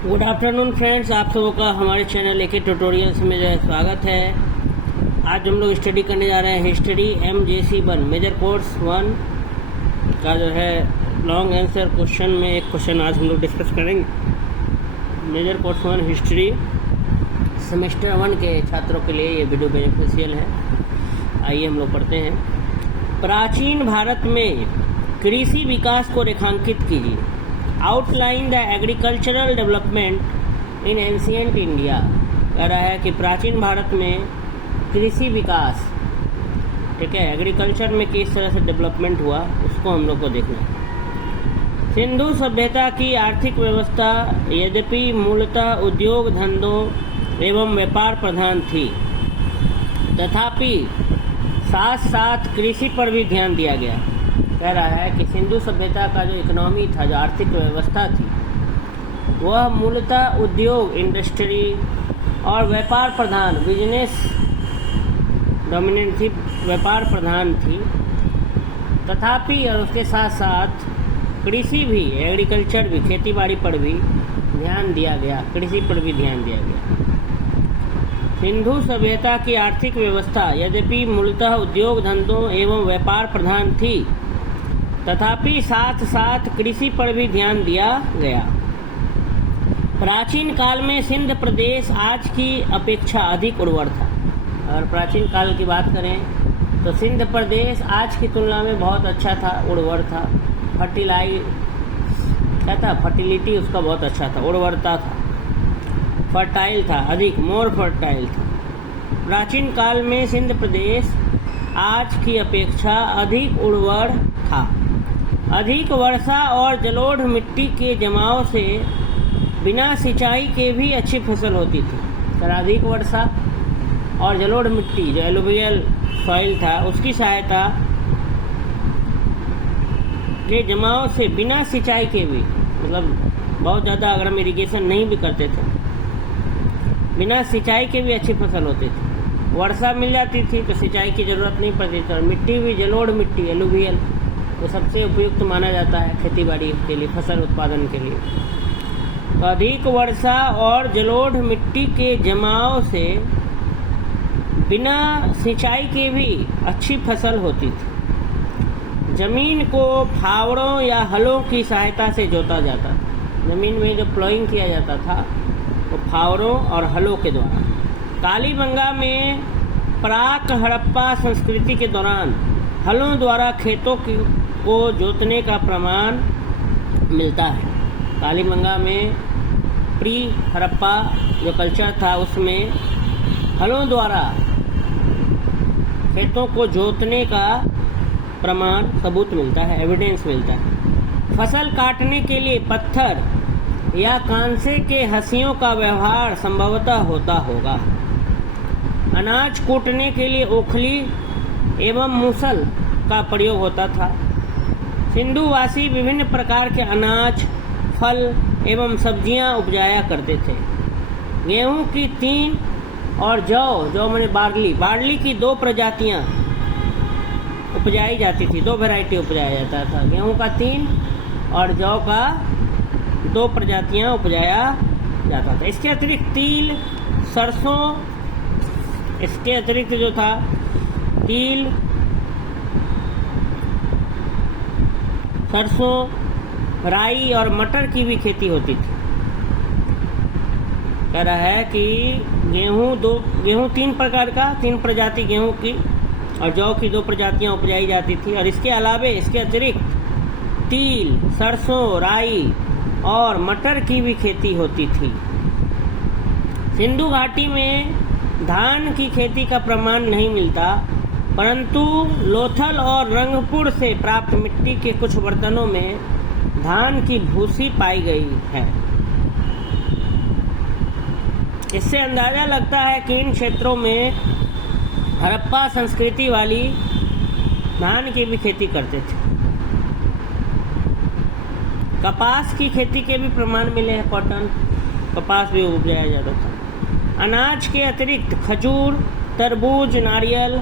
Good afternoon friends, आप सबों का हमारे चैनल एके ट्यूटोरियल्स में जो है स्वागत है। आज हम लोग स्टडी करने जा रहे हैं हिस्ट्री MJC1 मेजर कोर्स 1 का जो है लॉन्ग आंसर क्वेश्चन में एक क्वेश्चन आज हम लोग डिस्कस करेंगे। मेजर कोर्स 1 हिस्ट्री सेमेस्टर 1 के छात्रों के लिए ये वीडियो बेनिफिशियल है। आइए हम लोग पढ़ते हैं। प्राचीन भारत में कृषि विकास को रेखांकित कीजिए। Outline the agricultural development in ancient India. कह रहा है कि प्राचीन भारत में कृषि विकास, ठीक है, एग्रीकल्चर में किस तरह से डेवलपमेंट हुआ उसको हम लोग को देखना है। सिंधु सभ्यता की आर्थिक व्यवस्था यद्यपि मूलतः उद्योग धंधों एवं व्यापार प्रधान थी, तथापि साथ साथ कृषि पर भी ध्यान दिया गया। कह रहा है कि सिंधु सभ्यता का जो इकोनॉमी था, जो आर्थिक व्यवस्था थी, वह मूलतः उद्योग इंडस्ट्री और व्यापार प्रधान बिजनेस डोमिनेंट थी, व्यापार प्रधान थी। तथापि और उसके साथ साथ कृषि भी, एग्रीकल्चर भी, खेती बाड़ी पर भी ध्यान दिया गया, कृषि पर भी ध्यान दिया गया। सिंधु सभ्यता की आर्थिक व्यवस्था यद्यपि मूलतः उद्योग धंधों एवं व्यापार प्रधान थी, तथापि साथ साथ कृषि पर भी ध्यान दिया गया। प्राचीन काल में सिंध प्रदेश आज की अपेक्षा अधिक उर्वर था। अगर प्राचीन काल की बात करें तो सिंध प्रदेश आज की तुलना में बहुत अच्छा था, उर्वर था। फर्टिलिटी उसका बहुत अच्छा था, उर्वरता था, फर्टाइल था, अधिक मोर फर्टाइल था। प्राचीन काल में सिंध प्रदेश आज की अपेक्षा अधिक उर्वर था। अधिक वर्षा और जलोढ़ मिट्टी के जमाव से बिना सिंचाई के भी अच्छी फसल होती थी। सर, अधिक वर्षा और जलोढ़ मिट्टी, जो एलुवियल सॉइल था, उसकी सहायता के जमाव से बिना सिंचाई के भी, मतलब बहुत ज़्यादा अगर हम इरिगेशन नहीं भी करते थे, बिना सिंचाई के भी अच्छी फसल होती थी। वर्षा मिल जाती थी तो सिंचाई की ज़रूरत नहीं पड़ती थी। और मिट्टी भी जलोढ़ मिट्टी, एलुवियल, वो सबसे उपयुक्त माना जाता है खेतीबाड़ी के लिए, फसल उत्पादन के लिए। तो अधिक वर्षा और जलोढ़ मिट्टी के जमाव से बिना सिंचाई के भी अच्छी फसल होती थी। जमीन को फावड़ों या हलों की सहायता से जोता जाता था। जमीन में जो प्लोइंग किया जाता था वो फावड़ों और हलों के द्वारा। कालीबंगा में प्राक हड़प्पा संस्कृति के दौरान हलों द्वारा खेतों को जोतने का प्रमाण मिलता है। कालीबंगा में प्री हड़प्पा जो कल्चर था, उसमें हलों द्वारा खेतों को जोतने का प्रमाण, सबूत मिलता है, एविडेंस मिलता है। फसल काटने के लिए पत्थर या कांसे के हंसियों का व्यवहार संभवतः होता होगा। अनाज कूटने के लिए ओखली एवं मूसल का प्रयोग होता था। सिंधुवासी विभिन्न प्रकार के अनाज, फल एवं सब्जियां उपजाया करते थे। गेहूं की 3 और जौ मैंने बार्ली की 2 प्रजातियां उपजाई जाती थी, 2 वैरायटी उपजाया जाता था। गेहूं का 3 और जौ का 2 प्रजातियां उपजाया जाता था। इसके अतिरिक्त तिल, सरसों, इसके अतिरिक्त जो था तिल, सरसों, राई और मटर की भी खेती होती थी। कह रहा है कि गेहूं 3 प्रकार का, 3 प्रजाति गेहूं की और जौ की 2 प्रजातियां उपजाई जाती थी। और इसके अलावे, इसके अतिरिक्त तिल, सरसों, राई और मटर की भी खेती होती थी। सिंधु घाटी में धान की खेती का प्रमाण नहीं मिलता, परंतु लोथल और रंगपुर से प्राप्त मिट्टी के कुछ बर्तनों में धान की भूसी पाई गई है। इससे अंदाजा लगता है कि इन क्षेत्रों में हड़प्पा संस्कृति वाली धान की भी खेती करते थे। कपास की खेती के भी प्रमाण मिले हैं, कॉटन, कपास भी उपजाया जाता था। अनाज के अतिरिक्त खजूर, तरबूज, नारियल,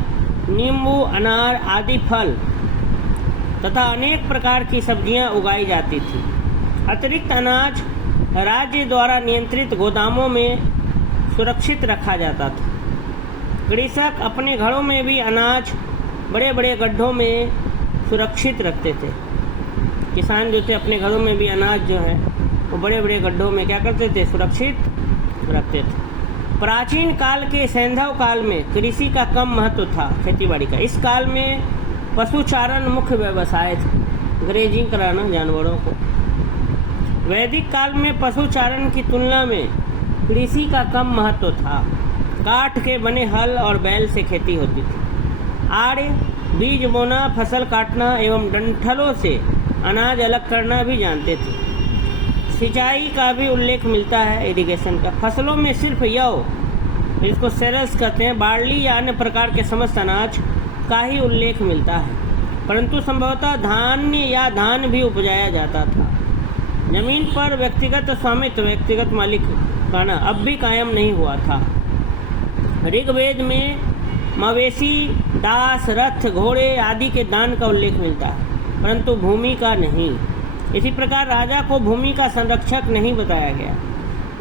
नींबू, अनार आदि फल तथा अनेक प्रकार की सब्जियां उगाई जाती थी। अतिरिक्त अनाज राज्य द्वारा नियंत्रित गोदामों में सुरक्षित रखा जाता था। कृषक अपने घरों में भी अनाज बड़े बड़े गड्ढों में सुरक्षित रखते थे। किसान जो थे अपने घरों में भी अनाज जो है वो बड़े बड़े गड्ढों में क्या करते थे, सुरक्षित रखते थे। प्राचीन काल के सैंधव काल में कृषि का कम महत्व था, खेतीबाड़ी का। इस काल में पशुचारण मुख्य व्यवसाय था, ग्रेजिंग कराना जानवरों को। वैदिक काल में पशुचारण की तुलना में कृषि का कम महत्व था। काठ के बने हल और बैल से खेती होती थी। आर्य बीज बोना, फसल काटना एवं डंठलों से अनाज अलग करना भी जानते थे। सिंचाई का भी उल्लेख मिलता है, इरिगेशन का। फसलों में सिर्फ यव, जिसको सेरल्स कहते हैं, बार्ली या अन्य प्रकार के समस्त अनाज का ही उल्लेख मिलता है, परंतु संभवतः धान्य या धान भी उपजाया जाता था। जमीन पर व्यक्तिगत स्वामित्व, व्यक्तिगत मालिकाना अब भी कायम नहीं हुआ था। ऋग्वेद में मवेशी, दास, रथ, घोड़े आदि के दान का उल्लेख मिलता है, परंतु भूमि का नहीं। इसी प्रकार राजा को भूमि का संरक्षक नहीं बताया गया।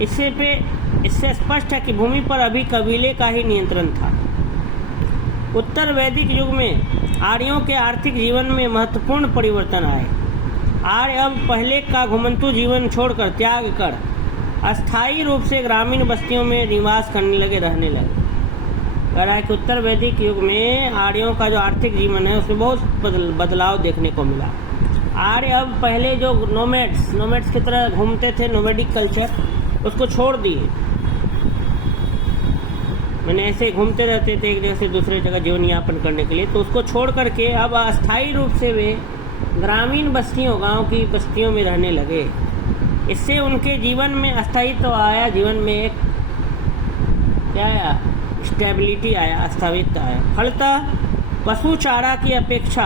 इससे स्पष्ट है कि भूमि पर अभी कबीले का ही नियंत्रण था। उत्तर वैदिक युग में आर्यों के आर्थिक जीवन में महत्वपूर्ण परिवर्तन आए। आर्य अब पहले का घुमंतु जीवन छोड़कर, त्याग कर अस्थायी रूप से ग्रामीण बस्तियों में निवास करने लगे, रहने लगे। कह रहा है कि उत्तर वैदिक युग में आर्यों का जो आर्थिक जीवन है उसमें बहुत बदलाव देखने को मिला। आर्य अब पहले जो नोमैड्स की तरह घूमते थे, नोमैडिक कल्चर, उसको छोड़ दिए। मैंने ऐसे घूमते रहते थे एक जगह से दूसरे जगह जीवन यापन करने के लिए, तो उसको छोड़ करके अब अस्थायी रूप से वे ग्रामीण बस्तियों, गांव की बस्तियों में रहने लगे। इससे उनके जीवन में अस्थायित्व आया, जीवन में एक क्या आया, स्टेबिलिटी आया, स्थायित्व आया। फलतः पशु चारा की अपेक्षा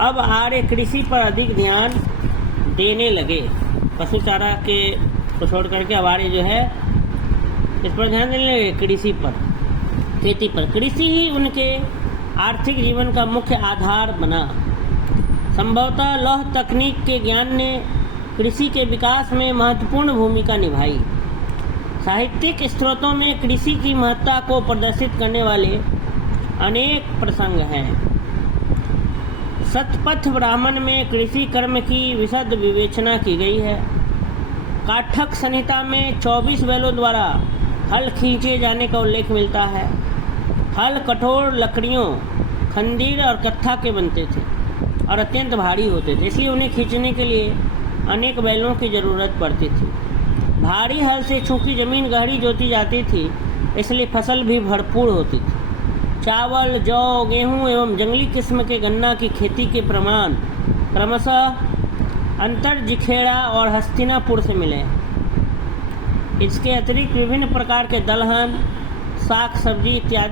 अब आर्य कृषि पर अधिक ध्यान देने लगे। पशु चारा के को छोड़ करके अब आर्य जो है इस पर ध्यान देने लगे, कृषि पर, खेती पर। कृषि ही उनके आर्थिक जीवन का मुख्य आधार बना। संभवतः लौह तकनीक के ज्ञान ने कृषि के विकास में महत्वपूर्ण भूमिका निभाई। साहित्यिक स्रोतों में कृषि की महत्ता को प्रदर्शित करने वाले अनेक प्रसंग हैं। शतपथ ब्राह्मण में कृषि कर्म की विशद विवेचना की गई है। काठक संहिता में 24 बैलों द्वारा हल खींचे जाने का उल्लेख मिलता है। हल कठोर लकड़ियों, खंजीर और कत्था के बनते थे और अत्यंत भारी होते थे, इसलिए उन्हें खींचने के लिए अनेक बैलों की जरूरत पड़ती थी। भारी हल से चूंकि जमीन गहरी जोती जाती थी, इसलिए फसल भी भरपूर होती थी। चावल, जौ, गेहूं एवं जंगली किस्म के गन्ना की खेती के प्रमाण क्रमशः अंतरजिखेड़ा और हस्तिनापुर से मिले। इसके अतिरिक्त विभिन्न प्रकार के दलहन, साग सब्जी इत्यादि